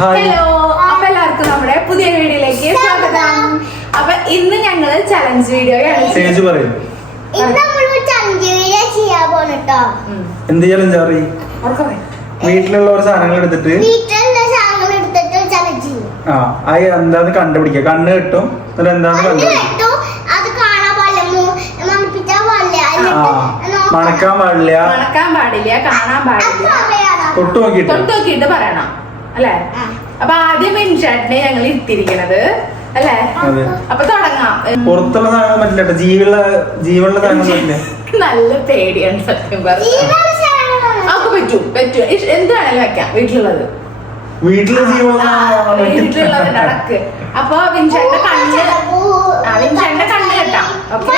Hello അപ്പൊ എല്ലാവർക്കും നമ്മുടെ പുതിയ വീഡിയോയിലേക്ക് സ്വാഗതം. അപ്പൊ ഇന്ന് ഞങ്ങൾ ചലഞ്ച് വീഡിയോയാണ് ചേച്ചി പറയും. ചലഞ്ച് വീഡിയോ വീട്ടിലുള്ള ഒരു സാധനങ്ങൾ എടുത്തിട്ട്? ആ അത് എന്താന്ന് കണ്ടുപിടിക്കുക. കണ്ണ് കിട്ടും. എന്നിട്ട് എന്താന്ന്. മണക്കാൻ പാടില്ല. മണക്കാൻ പാടില്ല കാണാൻ പാടില്ല. തൊട്ട് നോക്കിയിട്ട്? തൊട്ട് നോക്കിയിട്ട് പറയണം. അല്ലേ. അപ്പൊ ആദ്യം മിൻചാട്ടിനെ ഞങ്ങൾ ഇരുത്തിയിരിക്കണത് അല്ലേ? അപ്പൊ തുടങ്ങാം. പുറത്തുള്ള സാധനം പറ്റില്ല ജീവുള്ള ജീവുള്ള സാധനം പറ്റില്ല. നല്ല പേടിയാണ് സത്യം പറഞ്ഞു. പറ്റൂ പറ്റൂ. എന്താണല്ലോ വെക്കാം വീട്ടിലുള്ളത്. വീട്ടിലെ വീട്ടിലുള്ളത് നടക്ക്. അപ്പൊ വിൻചാട്ടിന്റെ കണ്ണ് വിൻചാട്ടിന്റെ കണ്ണ് കെട്ടാം. ഓക്കെ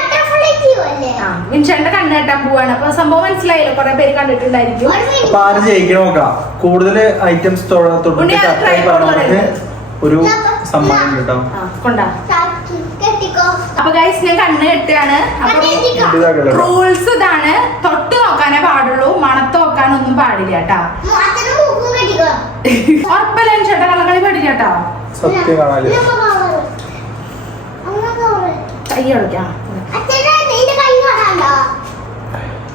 വിൻചാട്ടിന്റെ കണ്ണ് കെട്ടാൻ പോവാണ്. അപ്പൊ സംഭവം മനസ്സിലായല്ലോ? കുറെ പേര് കണ്ടിട്ടുണ്ടായിരിക്കും. അപ്പൊ ആര് ജയിക്കണം നോക്കാം. കൂടുതൽ ഐറ്റംസ് അത് കറക്റ്റായി പറഞ്ഞവർക്ക് ഒരു സമ്മാനം കേട്ടോ. കൊണ്ടാ. അപ്പൊ ഗൈസ് ഞാൻ കണ്ണ്. ഇതാക്കല്ലോ? റൂൾസ് ഇതാണ്. തൊട്ട് നോക്കാനേ പാടുള്ളൂ. മണത്ത് നോക്കാനൊന്നും പാടില്ല കേട്ടാ. ഉറപ്പല്ലേ ചേട്ടാ കള്ളക്കളി പാടില്ല കേട്ടോ സത്യം കാണാൽ കൈ കളിക്കാം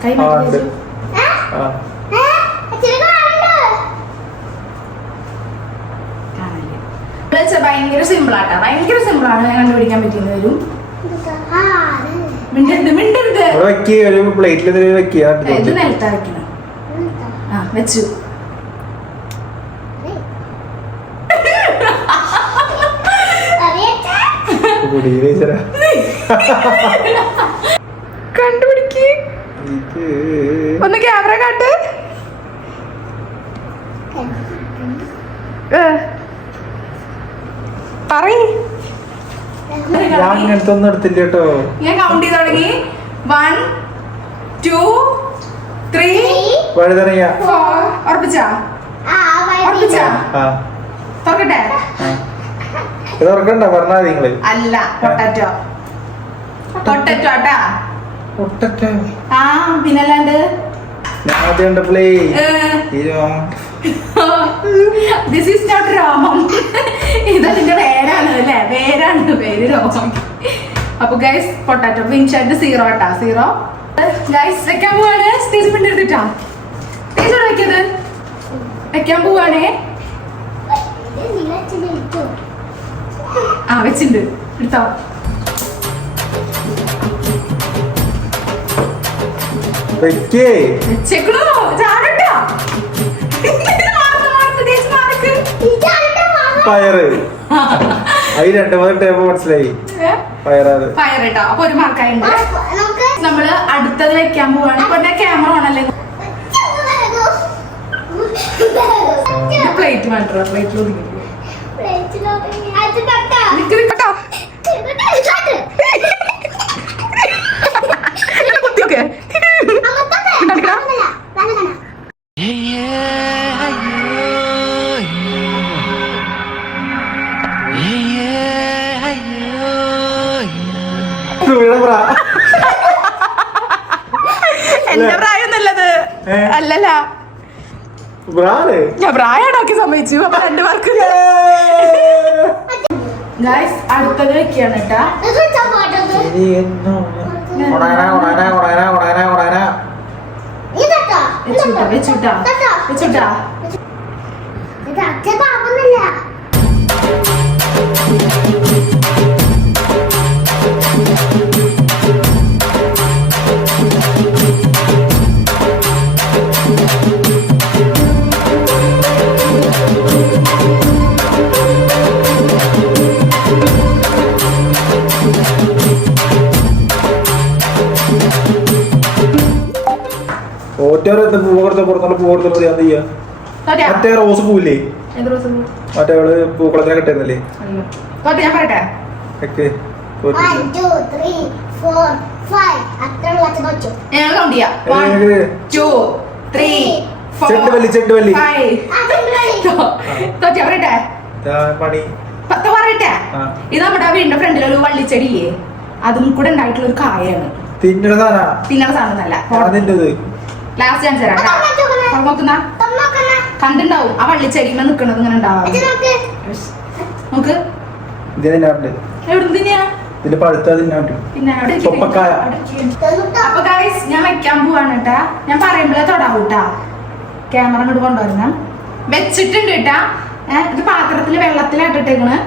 കൈ മാറ്റി ഭയങ്കര സിമ്പിൾ ആട്ടാ. ഭയങ്കര സിമ്പിൾ ആണ്. ഞാൻ കണ്ടുപിടിക്കാൻ പറ്റുന്ന വരും. മിണ്ടരുത് ഇത് നിലത്താ വെക്കണം ആ വെച്ചു. അറിയട്ടെ? കണ്ടുപിടിക്ക്. ഒന്ന് ക്യാമറ കാട്ട്. പറയ്. ഞാൻ ഒന്നും എടുത്തില്ല കേട്ടോ. ഞാൻ കൗണ്ട് ചെയ്ത് തുടങ്ങി. വൺ ടു ത്രീ വഴുതനങ്ങ. ഫോർ ഉറപ്പിച്ചാ. ഉറപ്പിച്ചാ? ആ. തുറക്കട്ടെ? തുറക്കണ്ട ഇത് ഓർക്കണ്ട പറഞ്ഞാ മതി നിങ്ങൾ. അല്ല പൊട്ടറ്റോ. പൊട്ടറ്റോ. ആട്ടാ ആ പിന്നല്ലാണ്ട്? ഞാൻ ആദ്യം കണ്ടപ്പോളേ ഈ രോമം. ദിസ് ഈസ് നോട്ട് രോമം. ഇതതിന്റെ പേരാണ് അല്ലേ? പേരാണ് പേര് രോമം. അപ്പൊ ഗൈസ് പൊട്ടാറ്റോ. പിൻഷായിട്ട് സീറോ ആട്ടാ സീറോ. ഗൈസ് വെക്കാൻ പോവാണ്. സ്റ്റേജ് പിണ്ടി എടുത്തിട്ടാ. സ്റ്റേജ് എവിടെ വെക്കത് വെക്കാൻ പോവാണേ. ആ വെച്ചിട്ടുണ്ട്. എടുത്തോ. മകൻ? പയറ്. അത് രണ്ടു മൂന്ന് ടേപ്പ് മനസ്സിലായി. പയറാത് ഫയർ കേട്ടോ. അപ്പൊ ഒരു നമുക്ക് നമ്മൾ അടുത്തത് വെക്കാൻ പോവാണ്. ഇപ്പൊ ക്യാമറ ആണല്ലേ പ്ലേറ്റ് വേണ്ടോ പ്ലേറ്റിൽ ഒതുങ്ങി. കുത്തിയൊക്കെ അങ്ങോട്ടൊക്കെ. ഉണ്ടാക്കിക്കോ. വേണ്ട, വേണ്ട, വേണ്ട. ഇവിടെ പറ. എന്റെ പ്രായം നല്ലത്. അല്ലല്ല. ഞാൻ പ്രായമാക്കി സമ്മതിച്ചു. അപ്പൊ രണ്ട് മാർക്ക് ഗായ്സ് അടുത്തത് വെക്കാണ് കേട്ടാ ഇത് ചപ്പാട്ടത്. ഇനി എന്നോ. ഉണാന, ഉണാന, ഉണാന, ഉണാന, ഉണാന. ഇത് തൊട്ടോ? ഇത് വെച്ചുട്ടാ? വെച്ചുട്ടാ? വെച്ചുട്ടാ അച്ഛൻ പാകുന്നില്ല എന്ത് പൂവ് കൊടുത്ത പുറത്തുള്ള പൂവ് കൊടുത്ത അത് ചെയ്യാ. മറ്റേ റോസ് പൂവില്ലേ? മറ്റേ അവൾ പൂക്കളത്തിനെ കിട്ടുന്നില്ലേ തോറ്റ ഞാൻ പറയട്ടെ. ഇത് നമ്മുടെ വീടിന്റെ ഫ്രണ്ടിലൊരു വള്ളിച്ചെടിയില്ലേ? അതും കൂടെ ഉണ്ടായിട്ടുള്ള ഒരു കായാണ്. തിന്നണ സാധനം? തിന്നണ സാധനം ലാസ്റ്റ് ഞാൻ തരാം നോക്കുന്ന നോക്കുന്ന കണ്ടുണ്ടാവും. ആ വള്ളിച്ചെടിമ നിക്കണത് ഇങ്ങനെ ഉണ്ടാവാം. നോക്ക്. ഇതിന്റെ പഴുത്ത അപ്പൊ ഗൈസ് ഞാൻ വെക്കാൻ പോവാണ് കേട്ടാ ഞാൻ പറയുമ്പോഴേ തൊടാവൂ കേട്ടാ ക്യാമറ ഇങ്ങോട്ട് കൊണ്ടുവരണം. വെച്ചിട്ടുണ്ട് കേട്ടാ ഏഹ് ഇത് പാത്രത്തിൽ വെള്ളത്തിലാട്ടിട്ടേക്കണ്.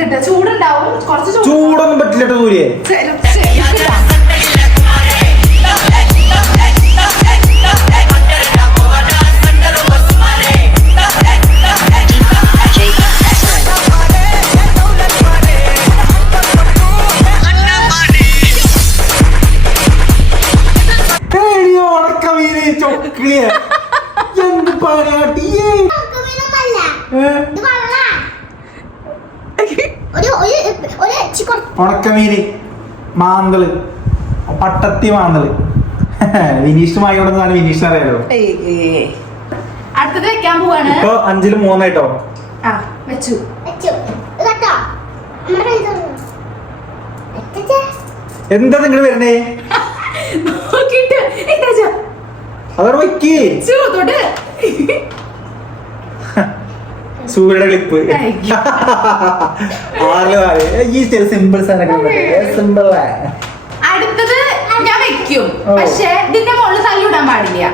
കേട്ടാ ചൂടുണ്ടാവും. കുറച്ച് ചൂട് ചൂടൊന്നും പറ്റില്ല ഉണക്കമീന് മാന്തൾ പട്ടത്തി മാന്തൾ. വിനീഷ് മായോടെന്നാണ് വിനീഷ് അറിയാലോ. അടുത്തത് വെക്കാൻ പോവാണ്. ഇപ്പൊ അഞ്ചിൽ മൂന്നായിട്ടോ? ആ വെച്ചു. എന്താ നിങ്ങൾ വരണേ നോക്കിട്ട് ഇട്ടേച്ചോ. അതോടെ തൊട്. സൂര്യയുടെ ക്ലിപ്പ്. ആറിൽ നാല് ഈ സിമ്പിൾ സാധനങ്ങൾ സിമ്പിൾ അടുത്തത് ഞാൻ വെക്കും. പക്ഷേ ഇതിന്റെ മുകളിൽ തല്ലിടാൻ പാടില്ല.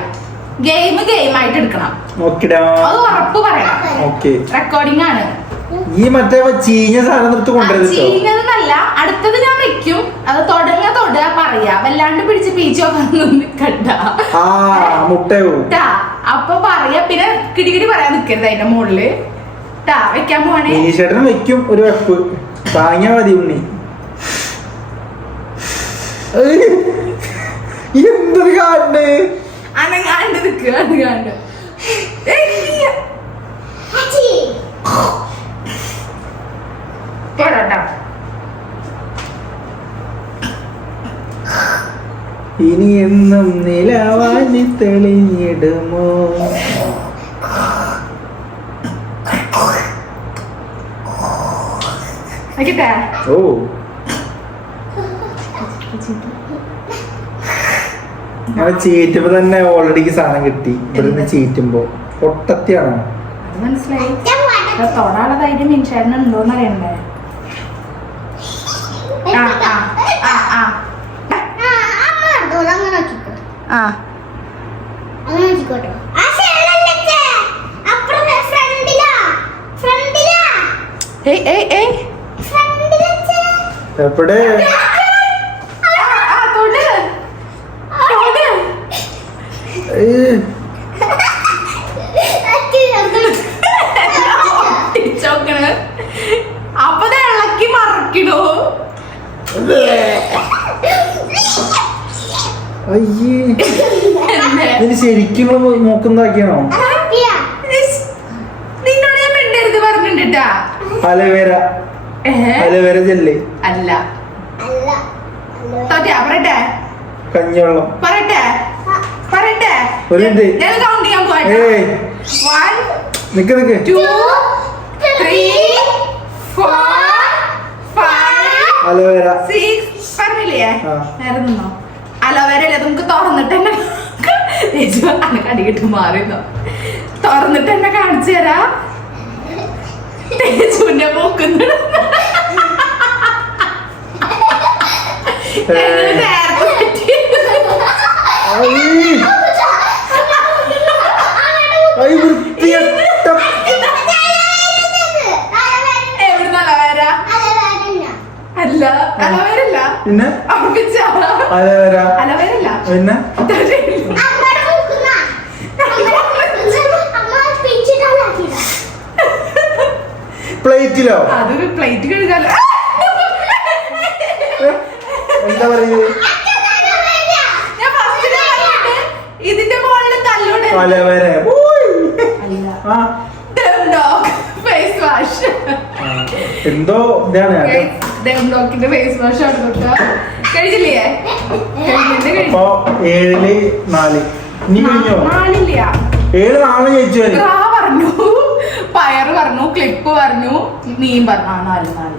ഗെയിം ഗെയിം ആയിട്ട് എടുക്കണം. അത് ഉറപ്പ് ഓക്കെ റെക്കോർഡിംഗ് ആണ്. ഈ മറ്റേ ചീഞ്ഞ സാധനം എടുത്ത് കൊണ്ടുവരുത്തോ ചെയ്യുന്നതെന്നല്ല അടുത്തത് ഞാൻ വെക്കും. അത് പറയാ വല്ലാണ്ട് പിടിച്ച് പീച്ചോ കണ്ട. മുട്ടയോ അപ്പൊ പറയാ. പിന്നെ കിടികിടി പറയാൻ നിക്കരുത് അതിന്റെ മുകളിൽ ട്ടാ വെക്കാൻ പോവാണേ. വെക്കും. ഒരു വെപ്പ്. താങ്ങിയാ മതി ഉണ്ണി. എന്തൊരു കാണണ്ടേ അനങ്ങാണ്ട് നിക്കുക അനങ്ങാണ്ട് ഏയ്, ഇനി എന്നും നിലവാനി തെളിഞ്ഞിടുമോ? ഓ. ചീറ്റുമ്പോ തന്നെ ഓൾറെഡി സാധനം കിട്ടി. ഇവിടുന്ന് ചീറ്റുമ്പോ. പൊട്ടത്തിയാണ്. മനസ്സിലായി. തൊടാനുള്ള ധൈര്യം മിൻഷാടിന് ഉണ്ടോന്ന് അറിയണ്ടേ ആ ആ ആ ആ ആ, അമ്മ എടുത്തോളൂ, അങ്ങനെ നോക്കിക്കോ. ആ അങ്ങനെ നോക്കിക്കോട്ടോ. ആ സൈഡിലല്ലേ ചേ? അപ്പുറം ഫ്രണ്ടിലാ. ഫ്രണ്ടിലാ. ഏയ് ഏയ് ഏയ് എവിടെ ആ, ആ, തൊട്. തൊട്. ഏയ്, അച്ചി, അങ്ങനെ. ഇടിച്ചോക്കണ്. അപ്പൊ ഇത് ഇളക്കി മറക്കണു അയ്യേ. ശരിക്കും നോക്കുന്നതാക്കിയാണോ. നിന്നോട് ഞാൻ മിണ്ടരുത് പറഞ്ഞിട്ടാ അലവേര. അലവേര ജെല്ല് അല്ല. അല്ല. അല്ല. തോറ്റാ പറയട്ടെ. കഞ്ഞിവെള്ളം. പറയട്ടെ. പറയട്ടെ. ഒരു മിനിറ്റ്. ഞാൻ കൗണ്ട് ചെയ്യാൻ പോവാ ഏയ്. വൺ നിക്ക് നിക്ക്. ടു ത്രീ ഫോർ ഫൈവ് അലവേര. സിക്സ് പറഞ്ഞില്ലേ? ആ. നിന്നോ. അലോവേര അല്ലേ നമുക്ക് തുറന്നിട്ട് തന്നെ ചേച്ചി അനക്ക് അടികിട്ട് മാറിയോ തുറന്നിട്ട് തന്നെ കാണിച്ചു തരാ. തേജുവിന്റെ മൂക്കുന്ന്. അല്ല അലവരല്ല അല്ല പിന്നെ? അലവേര പിന്നെ? പ്ലേറ്റിലോ? അതൊരു പ്ലേറ്റ് കഴുകാല. എന്താ പറയുന്നത് ഇതിന്റെ മുകളിൽ തല്ലോടെ. അലവേര ആ. ഫേസ് വാഷ് എന്തോ ഇതാണ് ഡോക്കിന്റെ ഫേസ് വാഷ് ആണ് കേട്ടോ കഴിച്ചില്ലേ. അപ്പൊ ഏഴിൽ നാല്. ഇനി കഴിഞ്ഞോ? നാലില്ല. ഏഴ് നാളെ ജയിച്ചു വരും പറഞ്ഞു. പയറ് പറഞ്ഞു ക്ലിപ്പ് പറഞ്ഞു മീൻ പറഞ്ഞു. ആ നാല് നാല്.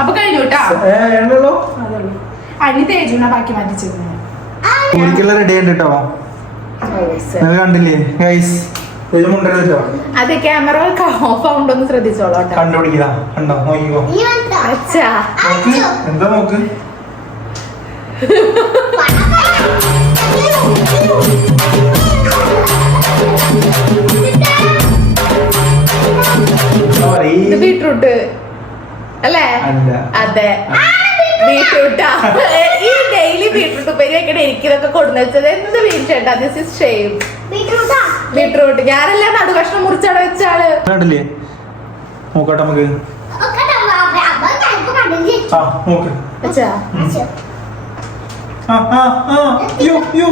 അപ്പൊ കഴിഞ്ഞു കേട്ടോ അനി തേജുന ബാക്കി മാറ്റിച്ചിരുന്നു കുടിക്കുള്ള റെഡി ഉണ്ട് കേട്ടോ കണ്ടില്ലേ? ഗൈസ് അതെ ക്യാമറ ഓഫ് ആവുണ്ടോന്ന് ശ്രദ്ധിച്ചോളാം കേട്ടോ കണ്ടുപിടിക്കുക കണ്ടോ? നോക്കിക്കോ. നീ എന്താ നോക്ക് എന്താ പറയാ, ഇത് ഈ- ബീട്രൂട്ട്. അല്ലേ? അല്ല. അതെ. ബീട്രൂട്ടാ. ഈ ഡെയിലി ബീട്രൂട്ട് ഉപ്പേരി വെക്കണ എനിക്കിതൊക്കെ കൊടുന്ന് വെച്ചത് എന്ത് ബീട്രൂട്ടാ? This is shame beetroot. ഞാനല്ല നടുകഷ്ണം മുറിച്ചവിടെ വെച്ചാൾ കണ്ടില്ലേ? നോക്കട്ടെ നമുക്ക്. ആ നോക്ക്. അച്ഛാ ആ ആ ആ. യോ യോ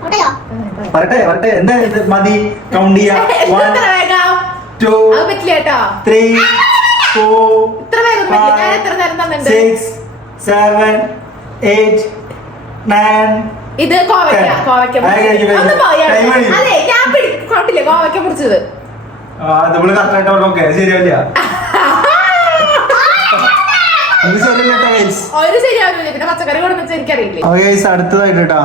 അവിടെയോ വരട്ടെ വരട്ടെ. എന്താ ഇത് മതി? കൗണ്ട് ചെയ്യാം. വൺ എത്ര വേഗം? ടു ത്രീ ഫോർ തന്നിട്ടുണ്ട്? സിക്സ് സെവൻ എയ്റ്റ് നയൻ ഇത് കോവയ്ക്ക കോവയ്ക്ക ഞാൻ പിടിക്കോട്ടില്ലേ കോവയ്ക്ക മുറിച്ചത്. നമ്മൾ ഇത് ശരിയല്ല ഒരു ശരിയാവില്ല. പിന്നെ പച്ചക്കറി കൊടുക്കുന്ന എനിക്കറിയില്ലേ? അപ്പൊ ഗൈസ് അടുത്തതായിട്ട് കേട്ടാ.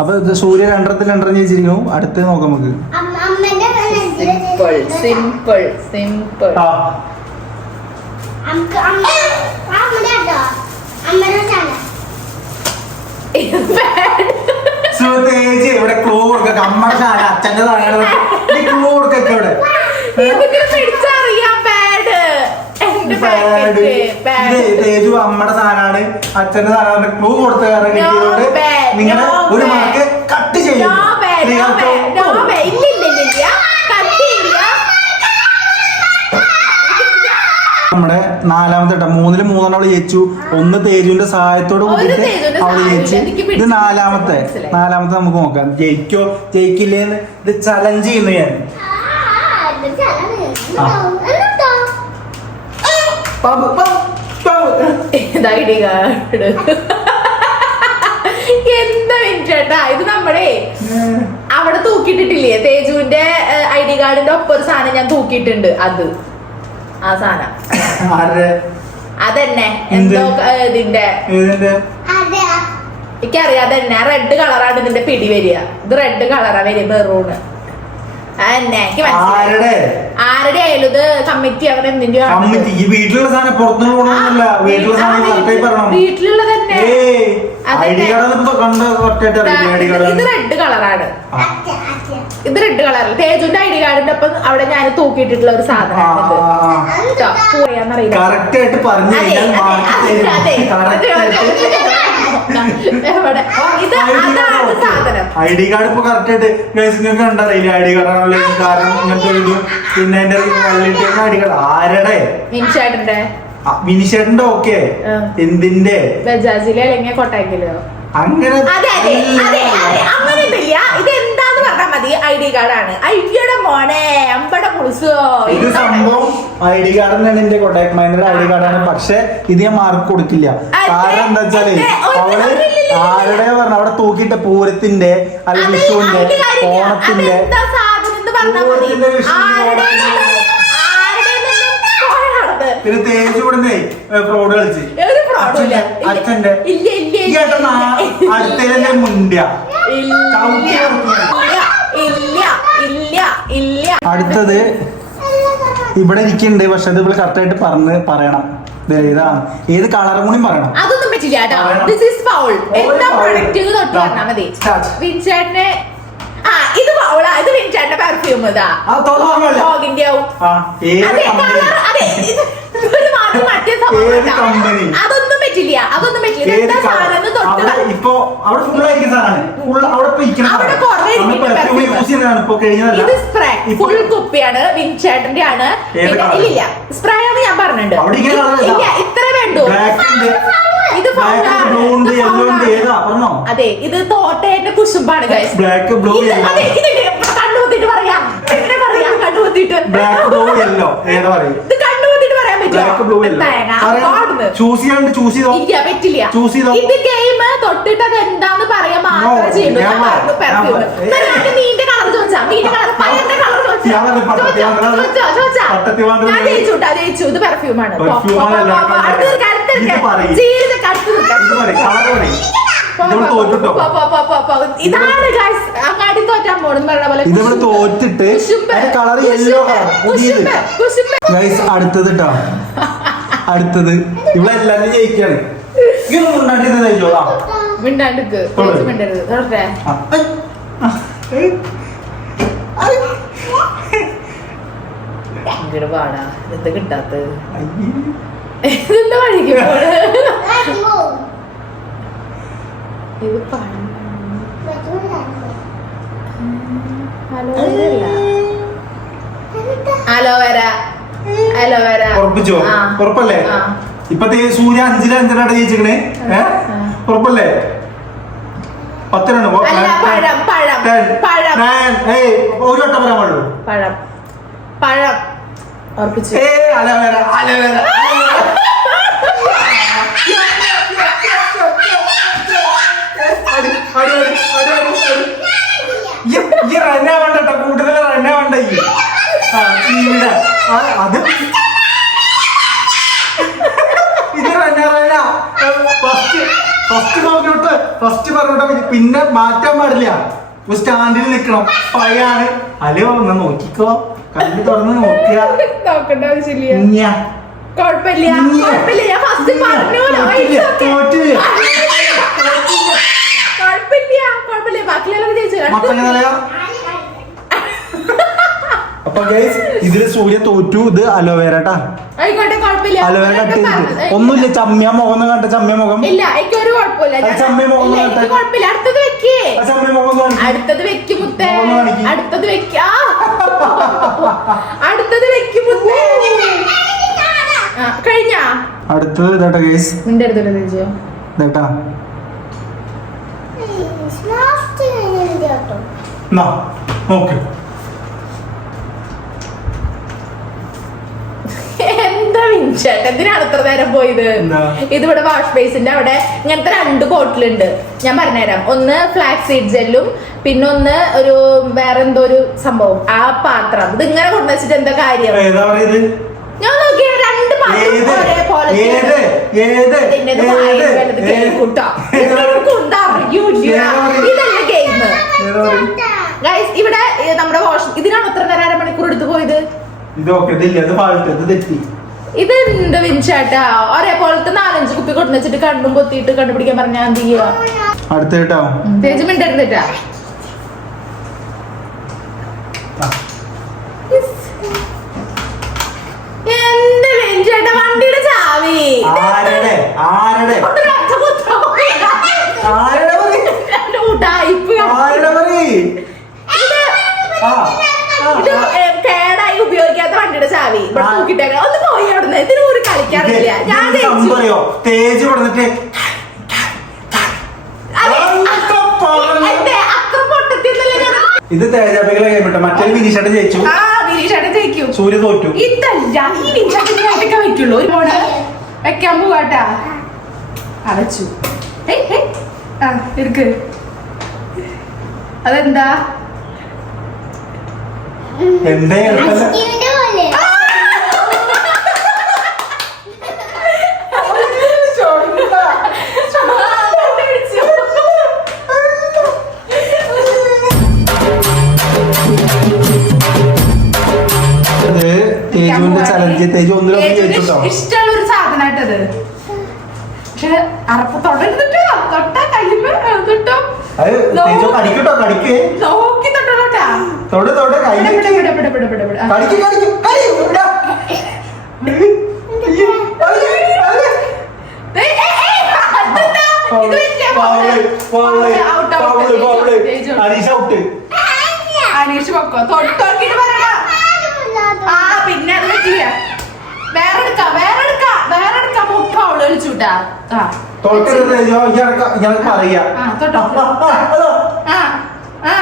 അപ്പൊ സൂര്യ രണ്ടരത്തിൽ രണ്ടരം ചെയ്തിരിക്കും അടുത്ത് നോക്കാം നമുക്ക്. അമ്മ അമ്മന്റെ സിമ്പിൾ സിമ്പിൾ സുഹൃത്തേച്ചി ഇവിടെ ക്ലൂ കൊടുക്ക. അമ്മയുടെ അച്ഛന്റെ ക്ലൂ കൊടുക്കൊക്കെ ഇവിടെ. പാഡ്. ഇത് അമ്മയുടെ സാധനമാണ് അച്ഛന്റെ സാധനം ക്ലൂ കൊടുത്ത കാരണം നിങ്ങൾ കിട്ടിയതുകൊണ്ട് നിങ്ങൾ ഒരു. മാർക്ക് കട്ട് ചെയ്യും നമ്മുടെ നാലാമത്തെ ഇട്ട മൂന്നിൽ മൂന്നെണ്ണം അവൾ ജയിച്ചു. ഒന്ന് തേജുവിന്റെ സഹായത്തോട് കൂടി കൂടിയിട്ട് അവൾ ജയിച്ചു. ഇത് നാലാമത്തെ. നാലാമത്തെ നമുക്ക് നോക്കാം. ജയിക്കോ ജയിക്കില്ലേന്ന് ഇത് ചലഞ്ച് ചെയ്യുന്നു ഞാൻ. ആ ഇടികാട് എന്താ ചേട്ടാ ഇത് നമ്മുടെ അവിടെ തൂക്കിയിട്ടിട്ടില്ലേ? തേജുവിന്റെ ഐ ഡി കാർഡിന്റെ ഒപ്പം ഒരു സാധനം ഞാൻ തൂക്കിയിട്ടുണ്ട്. അത്. ആ സാധനം. അതന്നെ. എന്തോ? ഇതിന്റെ. എനിക്കറിയാം അതെ എനിക്കറിയാതെ റെഡ് കളറാണ് ഇതിന്റെ പിടി വരിക. ഇത് റെഡ് കളറാ വരിക മെറൂണ് അതന്നെ ആരുടെ? ആരുടെ ആയാലും ഇത് കമ്മിറ്റി അങ്ങനെ എന്തിന്റെ കമ്മിറ്റി ഈ വീട്ടിലുള്ള സാധനം പുറത്തുനിന്ന് വീട്ടിലുള്ള കറക്റ്റായി പറയണം വീട്ടിലുള്ള തന്നെ അറിയില്ല ഇത് റെഡ് കളറാണ് ഇത് റെഡ് കളറിൽ തേജുന്റെ ഐ ഡി കാർഡിന്റെ ഒപ്പം അവിടെ ഞാൻ തൂക്കിയിട്ടിട്ടുള്ള ഒരു സാധനം സാധനമാണ് ഐ ഡി കാർഡ് ഇപ്പൊ കറക്റ്റ് ആയിട്ട് നിങ്ങൾക്ക് കണ്ടറിയില്ല? ഐ ഡി കാർഡ് ആണല്ലോ കാരണം ഇങ്ങനത്തെ ഒരു പിന്നെ എന്റെ ഐ ഡി കാർഡ്. ആരുടെ? മിനിഷേട്ടന്റെ. ഓക്കെ. എന്തിന്റെ? ബജാജിലെ അല്ലെങ്കിൽ കൊട്ടാക്കിലോ അങ്ങനെ അതെ മതി ഐ ഡി കാർഡാണ്. ഐഡിയുടെ മോനെ അമ്പടെ പുളിസോ ഇത് സംഭവം ഐ ഡി കാർഡ് തന്നെയാണ് എന്റെ കോണ്ടാക്ട് മൈൻഡിന്റെ ഐ ഡി കാർഡാണ് പക്ഷെ ഇത് ഞാൻ മാർക്ക് കൊടുക്കില്ല. കാരണം എന്താ വെച്ചാൽ അവൾ. ആരുടെ പറഞ്ഞ അവിടെ തൂക്കിയിട്ട പൂരത്തിന്റെ അല്ല വിഷുവിന്റെ ഓണത്തിന്റെ പൂരത്തിന്റെ, വിഷുവിന്റെ. പിന്നെ തേജ് ഇവിടുന്ന് ഫ്രോഡ് കളിച്ച്. അച്ഛന്റെ- ഇല്ല. ഈ. അടുത്തതിന്റെ മുണ്ടിയ. ഇല്ല ഇല്ല ഇല്ല. അടുത്തത് ഇവിടെ ഇരിക്കുന്നുണ്ട് പക്ഷെ അത് ഇവിടെ കറക്റ്റ് ആയിട്ട് പറഞ്ഞ് പറയണം. ദേ ഏത് കളറും കൂടി പറയണം. അതൊന്നും പറ്റില്ല കേട്ടോ. ദിസ് ഈസ് ഫൗൾ എന്താ തൊട്ട് ദാ, പറഞ്ഞാൽ മതി. start. വിൻചേട്ടനെ ആ ഇത് ഫൗളാ ഇത് വിൻചേട്ടന്റെ പെർഫ്യൂം ഇതാ. ആ, അതൊന്നും പറ്റില്ല. അതൊന്നും പറ്റില്ല. കളർ സാധനം തൊട്ട് ഇപ്പൊ അവിടെ ഫുൾ ആയിരിക്കും സാധനമാണ് ഫുൾ അവിടെ അവിടെ കുറേ ഇത് സ്പ്രേ ഫുൾ കുപ്പിയാണ് വിൻചേട്ടന്റെ ആണ്? ഇല്ലില്ല. സ്പ്രേ ആണ് ഞാൻ പറഞ്ഞിട്ടുണ്ട്. ഇല്ല. ഇല്ല ഇത്ര വേണ്ടു. ഇത് അതെ ഇത് തോട്ടേന്റെ കുശുമ്പാണ്. ബ്ലാക്ക് ബ്ലൂ അതെ ഇത് കണ്ണുകുത്തിട്ട് പറയാം. എങ്ങനെ പറയാം? കണ്ണുകുത്തിട്ട് ബ്ലാക്ക് ബ്ലൂ യെല്ലോ ഏതാ പറയും ചൂസ് ചെയ്യാണ്ട് ചൂസ് ചെയ്തോ? ഇല്ല പറ്റില്ല. Choose ചെയ്തോ. ഇത് ഗെയിം തൊട്ടിട്ട് അത് എന്താന്ന് പറയാൻ മാത്രമേ ചെയ്യുള്ളൂ നീന്റെ കളർ ചോദിച്ചാ? നീന്റെ കളർ പയ്യന്റെ കളർ ഞാൻ ജയിച്ചു ഇത് പെർഫ്യൂം ആണ്. Perfume ഇതാണ് ഗൈസ് അങ്ങാടി തോറ്റാൻ പോണെന്ന് പറഞ്ഞ പോലെ. ഇതവിടെ തോറ്റിട്ട് കളർ യെല്ലോ. ഗൈസ് അടുത്തത് കേട്ടോ അടുത്തത്. ഇവിടെ എല്ലാരും ജയിക്കാണ് മിണ്ടാണ്ടിക്ക് മിണ്ടരുത്. ഐ. ഭയങ്കര പാടാ. ഇത് കിട്ടാത്തത്. ഇതെന്താ വഴിക്ക് പോണ്? Let's go. ഇത് പഴം Let's go. Aloe vera aloe vera aloe vera ഉറപ്പിച്ചോ ഉറപ്പല്ലേ ഇപ്പത്തെ സൂര്യ അഞ്ചില അഞ്ചരാണ് ജയിച്ചിക്കണേ ഉറപ്പല്ലേ? പത്തിനാണ്. പഴം പഴം. പഴം. ഒരു വട്ടം പറയാൻ പാടുള്ളൂ. പഴം. പഴം. ഉറപ്പിച്ചു. ഏ അലവേര അലവേര. ഈ റണ്ണ വേണ്ട കൂടുതൽ റണ്ണ വേണ്ട ഇവിടെ അത്. ഇത് റണ്ണ റണ്ണ ഫസ്റ്റ് ഫസ്റ്റ് ഫസ്റ്റ് പറഞ്ഞോട്ടെ പിന്നെ മാറ്റാൻ പാടില്ല. സ്റ്റാൻഡിൽ നിൽക്കണം. പഴയാണ്. അല്ലേ ഒന്ന് നോക്കിക്കോ. കല്ല് തുറന്ന് നോക്കിയാ. നോക്കണ്ട ആവശ്യമില്ല. ഇഞ്ഞ. കുഴപ്പമില്ല. ഇഞ്ഞ. കുഴപ്പമില്ല. ഞാൻ ഫസ്റ്റ് പറഞ്ഞല്ലോ തോറ്റില്ല, തോറ്റില്ല. കുഴപ്പമില്ല കുഴപ്പമില്ല ബാക്കിയെല്ലാം ജയിച്ചു മക്കളെ പറയാ അപ്പൊ ഗൈസ് ഇതിൽ സൂര്യ തോറ്റു ഇത് അലോവേര ട്ടാ. ആയിക്കോട്ടെ കുഴപ്പമില്ല. അലോവേര കട്ട് ചെയ്ത് ഒന്നുമില്ല ചമ്മിയ മുഖം കണ്ട ചമ്മിയ മുഖം ഇല്ല എനിക്ക് ഒരു കുഴപ്പമില്ല ചമ്മിയ മുഖം കുഴപ്പമില്ല. അടുത്തത് വെക്കേ. ചമ്മിയ മുഖം. അടുത്തത് വെക്ക് മുത്തേ. അടുത്തത് വെക്ക. അടുത്തത് വെക്ക് മുത്തേ. കഴിഞ്ഞാ? അടുത്തത് ഇതാട്ടാ ഗൈസ് നിന്റെ അടുത്തത് the എന്നാ നോക്ക് എന്താ വിൻചേട്ടൻ എന്തിനാണ് ഇത്ര നേരം പോയത്? ഇതിവിടെ വാഷ് ബേസിന്റെ അവിടെ ഇങ്ങനത്തെ രണ്ട് ബോട്ടിലുണ്ട്. ഞാൻ പറഞ്ഞുതരാം. ഒന്ന് ഫ്ലാക്സ് സീഡ് ജെല്ലും പിന്നെ ഒന്ന് ഒരു വേറെ എന്തോ ഒരു സംഭവം. ആ പാത്രം. ഇത് ഇങ്ങനെ കൊണ്ടുവച്ചിട്ട് എന്താ കാര്യം? ഞാൻ നോക്കിയ രണ്ട് പാത്രം ഒരേ ഒരേപോലെ? ഇതല്ല? ഗൈസ് ഇവിടെ നമ്മുടെ വാഷ് ഇതിനാണ് എത്ര നേരം അരമണിക്കൂർ എടുത്ത് പോയത്? ഇത് എന്ത് വിൻചേട്ടാ. ഒരേപോലത്തെ നാലഞ്ച് കുപ്പി കൊണ്ടു വെച്ചിട്ട് കണ്ണും പൊത്തിയിട്ട് കണ്ടുപിടിക്കാൻ പറഞ്ഞാൽ എന്ത് ചെയ്യാ അടുത്ത കേട്ടോ തേജ് മിണ്ടരുന്നിട്ടാ എന്ത് വിൻചേട്ടാ വണ്ടിയുടെ ചാവി. ആരുടെ കേടായി ഉപയോഗിക്കാത്ത വണ്ടിയുടെ ചാവി. തൂക്കിട്ടേക്ക ഒന്ന് പോയി അവിടുന്ന്. ഇതിന് ഒരു കളിക്കാറില്ല. ഇത് ഞാൻ തേജ് പറഞ്ഞിട്ട് ഇത് തേജാപികളെ കൈവിട്ട. മറ്റേ വിനീഷായിട്ട് ജയിച്ചു. ആ വിനീഷേട്ടൻ ജയിക്കും. സൂര്യ തോറ്റു. ഇതല്ല ഈ വിൻചാട്ടിന് കാട്ടൊക്കെ വെക്കുള്ളൂ ഒരു മോൾ വെക്കാൻ പോവാട്ടാ. അടച്ചു ഏയ്, ഏയ്. ആ എടുക്ക്. അതെന്താ? എന്തേ തേജുവിന്റെ ചലഞ്ച് തേജു ഒന്നിലൊന്നും ജയിച്ചിട്ടോ ഇഷ്ടമുള്ള ഒരു സാധനമായിട്ടത് പക്ഷെ അറപ്പ് തൊടരുന്നിട്ടോ തൊട്ടാ കയ്യിൽ തൊട്ടോ. അത് തേജു കടിക്കട്ടോ കടിക്ക്. നോക്കി തൊട്ടോട്ടാ തൊട് തൊട് കൈ. കടിക്ക് കടിക്ക്. അനീഷ പൊക്കോ. തൊട്ടോക്കിട്ട് പറയടാ. ആ പിന്നെ അത് ചെയ്യാ വേറെ എടുക്കാം വേറെ എടുക്കാം വേറെ എടുക്കാം മുപ്പ അവൾ കളിച്ചുട്ടാ തൊട്ടരുത് ഇയാൾക്ക് പറയാ. ആ, തൊട്ടോ. ആ ആ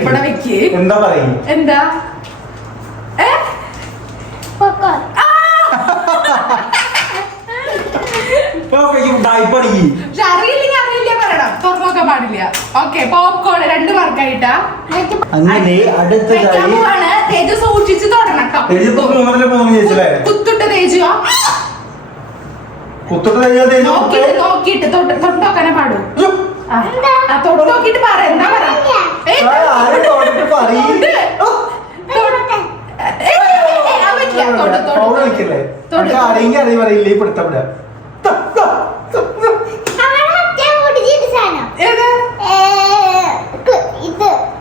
ഇവിടെ വെക്ക്. എന്താ പറയും എന്താ? പക്ഷെ അറിയില്ലെങ്കിൽ അറിയില്ല പറയണം. തുറന്നോക്കാൻ പാടില്ല. ഓക്കെ പോപ്കോൺ രണ്ട് മാർക്കായിട്ടാ അങ്ങനെ പോവാണ്. തേജ് സൂക്ഷിച്ച് കേട്ടോ ജയിച്ചല്ലേ കുത്തുട്ട തേജു നോക്കിയിട്ട് നോക്കിയിട്ട് തൊട്ട് തൊട്ട് നോക്കാനേ പാടൂ. അയ്യോ. ആ, ആ, തൊട്ട് നോക്കിയിട്ട് പറ എന്താ പറ?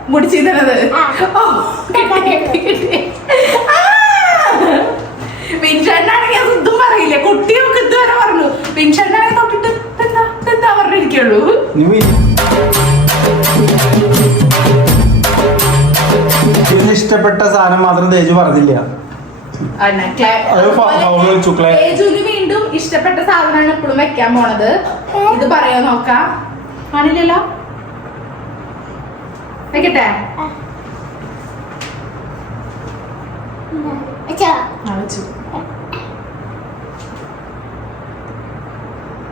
മുടിച്ചിരുന്നത്. ഓ, കിട്ടി, കിട്ടി, ഒന്നും കുട്ടിയൊക്കെ ഇതുവരെ പറഞ്ഞു. വിൻഷേട്ടനാണെങ്കിൽ തൊട്ടിട്ട് എന്താ എന്താ പറഞ്ഞിരിക്കുള്ളൂ? ഇതിന് ഇഷ്ടപ്പെട്ട സാധനം മാത്രം തേജു പറഞ്ഞില്ല. തേജുവിന് വീണ്ടും ഇഷ്ടപ്പെട്ട സാധനമാണ് ഇപ്പോഴും വെക്കാൻ പോണത്. ഇത് പറയാൻ നോക്കാം. കാണില്ലല്ലോ? വെക്കട്ടെ.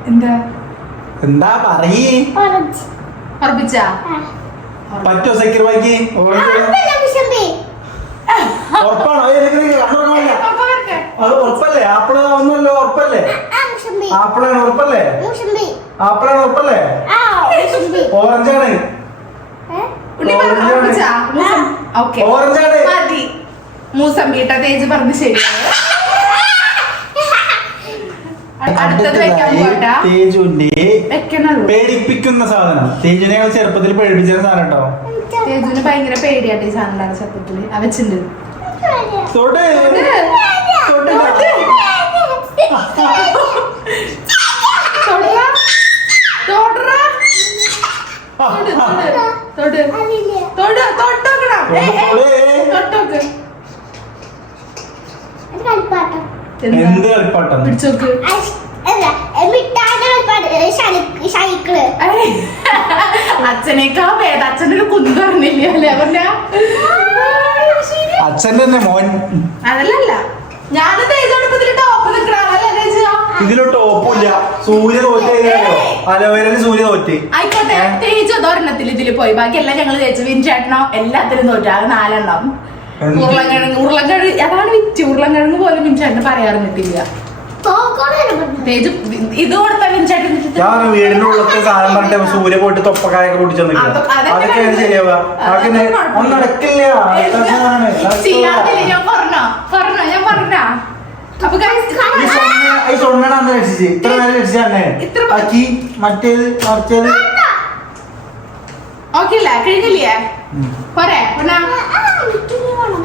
എന്താ? എന്താ പറയ്? പറ്റോ ഉറപ്പാണോ. അത് ഉറപ്പല്ലേ? ആപ്പിൾ ഒന്നുമല്ലോ ഉറപ്പല്ലേ? ആപ്പിളാണ് ഉറപ്പല്ലേ? ആപ്പിളാണ് ഉറപ്പല്ലേ. ഓറഞ്ചാണ്. മതി മൂസമ്പി തേജ് പറഞ്ഞ് ശരിയാണ് അടുത്തത് വെക്കാൻ പോട്ടാ തേജുന്റെ വെക്കണുള്ളൂ. പേടിപ്പിക്കുന്ന സാധനം. തേജുനെ ഞങ്ങൾ ചെറുപ്പത്തിൽ പേടിപ്പിച്ച സാധനം കേട്ടോ. തേജുന് ഭയങ്കര പേടിയായിട്ട് ഈ സാധനം ചെറുപ്പത്തിൽ ആ വെച്ചിട്ടുണ്ട്. തൊട്. തൊട്. തൊടുറാ. തൊടുറാ. തൊട്, തൊട്, തൊട്. അതില്ല തൊട്, തൊട്ടോക്കണം. ഏയ്, ഏയ്, തൊട്ടോക്ക്. അത് കളിപ്പാട്ടം എന്താ? എന്ത്? കളിപ്പാട്ടം? പിടിച്ചോക്ക്. അച്ഛനേക്കാ വേദ അച്ഛനൊരു കുന്ത് പറഞ്ഞില്ല? അല്ലേ പറഞ്ഞ അച്ഛന്റെ തന്നെ മോൻ. അതല്ലല്ല. ടോപ്പ് നിൽക്കണല്ലേ തേജ ഇതിൽ ടോപ്പില്ല സൂര്യ തോറ്റ് സൂര്യ തോറ്റ്. ആയിക്കോട്ടെ? തേജ് ഒരെണ്ണത്തിൽ ഇതിൽ പോയി. ബാക്കി എല്ലാം ഞങ്ങൾ തേച്ചു വിൻചേട്ടനോ എല്ലാത്തിലും തോറ്റു. അത് നാലെണ്ണം. എന്ത്? ഉരുളൻകിഴങ്ങ് ഉരുളൻകിഴങ്ങ് അതാണ് വിറ്റ്. ഉരുളൻകിഴങ്ങ് പോലും വിൻചേട്ടന് പറയാറുന്നിട്ടില്ല ഇത് കൊടുത്ത വിൻചേട്ടൻ ഞാൻ വീടിന്റെ ഉള്ളത്തെ സാധനം പറഞ്ഞിട്ട് സൂര്യ പോയിട്ട് തൊപ്പക്കായൊക്കെ പൊട്ടിച്ചു അതൊക്കെ-. ശരിയാവുക ഞാൻ പറഞ്ഞോ? പറഞ്ഞോ? ഞാൻ പറഞ്ഞ അപ്പൊ അന്ന് രക്ഷിച്ച് ഇത്ര നേരം രക്ഷിച്ച അന്നെ ഇത്ര- ബാക്കി മറ്റേത് മറിച്ചത്? ഓക്കെ കഴിഞ്ഞില്ലേ? പോരെ?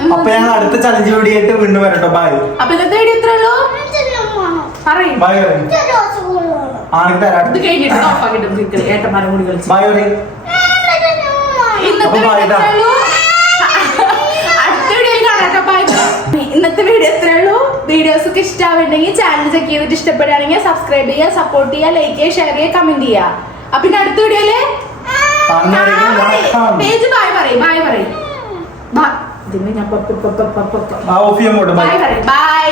അപ്പൊ ഞങ്ങൾ അടുത്ത ചലഞ്ച് വീഡിയോ ആയിട്ട് വീണ്ടും വരട്ടോ. ബായ് അപ്പൊ ഇന്നത്തെ വീഡിയോ എത്ര ഉള്ളൂ പറയും. ബായ് പറയും ആണെങ്കിൽ തരാം. ഇത് കഴിഞ്ഞിട്ട് ഓഫാക്കിട്ട് നിൽക്കൽ ഏട്ടന്മാരും കൂടി കളിച്ച് ബൈ പറയും ഇന്നത്തെ വീഡിയോ ബൈ ഇന്നത്തെ വീഡിയോ ഉള്ളൂ വീഡിയോസ് ഒക്കെ ഇഷ്ടമാവുണ്ടെങ്കിൽ ചാനൽ ചെക്ക് ചെയ്തിട്ട് ഇഷ്ടപ്പെടുകയാണെങ്കിൽ സബ്സ്ക്രൈബ് ചെയ്യുക സപ്പോർട്ട് ചെയ്യുക ലൈക്ക് ചെയ്യുക ഷെയർ ചെയ്യുക കമന്റ് ചെയ്യുക. അപ്പൊ പിന്നെ അടുത്ത വീഡിയോയിൽ. പേജ് ബായ് പറയും ബായ് പറയും. ഇതിന് ഞാൻ ബൈ ബൈ